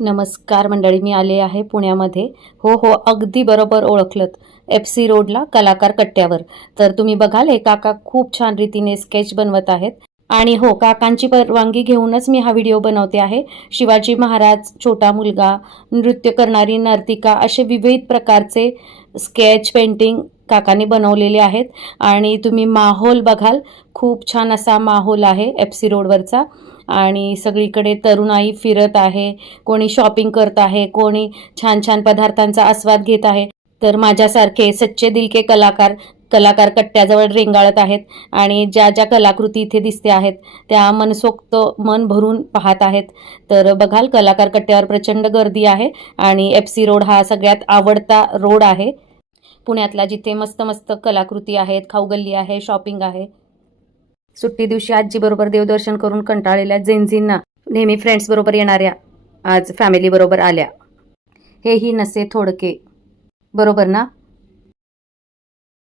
नमस्कार मंडळी, मी आले आहे पुण्यामध्ये. हो हो, अगदी बरोबर ओळखलत. FC रोडला कलाकार कट्ट्यावर. तर तुम्ही बघाल, हे काका खूप छान रीतीने स्केच बनवत आहेत. आणि हो, काकांची परवानगी घेऊनच मी हा व्हिडिओ बनवते आहे. शिवाजी महाराज, छोटा मुलगा, नृत्य करणारी नर्तिका असे विविध प्रकारचे स्केच पेंटिंग काकांनी बनवलेले आहेत. आणि तुम्ही माहोल बघाल, खूप छान असा माहोल आहे FC रोडवरचा. आणि सगळीकडे तरुणाई फिरत आहे, कोणी शॉपिंग करत आहे, कोणी छान छान पदार्थांचा आस्वाद घेत आहे. तर माझ्यासारखे सच्चे दिल के कलाकार कलाकार कट्ट्याजवळ रेंगाळत आहेत. आणि ज्या ज्या कलाकृती इथे दिसते आहेत त्या मनसोक्त मन भरून पाहत आहेत. तर बघाल, कलाकार कट्ट्यावर प्रचंड गर्दी आहे. आणि FC रोड हा सगळ्यात आवडता रोड आहे पुण्यातला, जिथे मस्त मस्त कलाकृती आहेत, खाऊगल्ली आहे, शॉपिंग आहे. सुट्टी दिवशी आजीबरोबर देवदर्शन करून कंटाळलेल्या जेनझींना नेहमी फ्रेंड्स बरोबर येणाऱ्या आज फॅमिली बरोबर आल्या. हेही नसे थोडके, बरोबर ना?